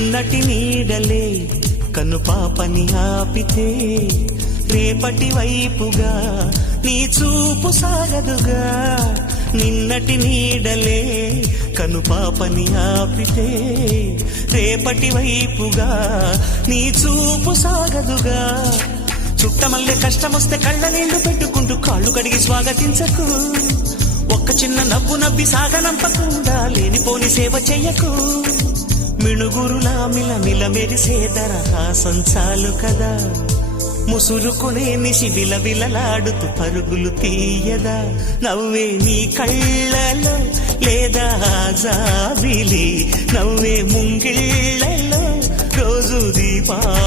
నటి నీడలే కను పాపని ఆపితే రేపటి వైపుగా నీ చూపు సాగదుగా. నిన్నటి నీడలే కను పాపని ఆపితే రేపటి వైపుగా నీ చూపు సాగదుగా. చుట్టమల్లె కష్టమొస్తే కళ్ళ నీళ్ళు పెట్టుకుంటూ కాళ్ళు కడిగి స్వాగతించకు. ఒక్క చిన్న నవ్వు నవ్వి సాగనంపకుండా లేనిపోని సేవ చెయ్యకు మిణుగురులా మిల మెరిసే దరహాసం చాలు కదా. ముసురుకునే నిశి విల విలలాడుతూ పరుగులు తీయదా. నవ్వే నీ కళ్ళలో లేదా జాబిలి. నవ్వే ముంగిళ్ళలో రోజు దీపా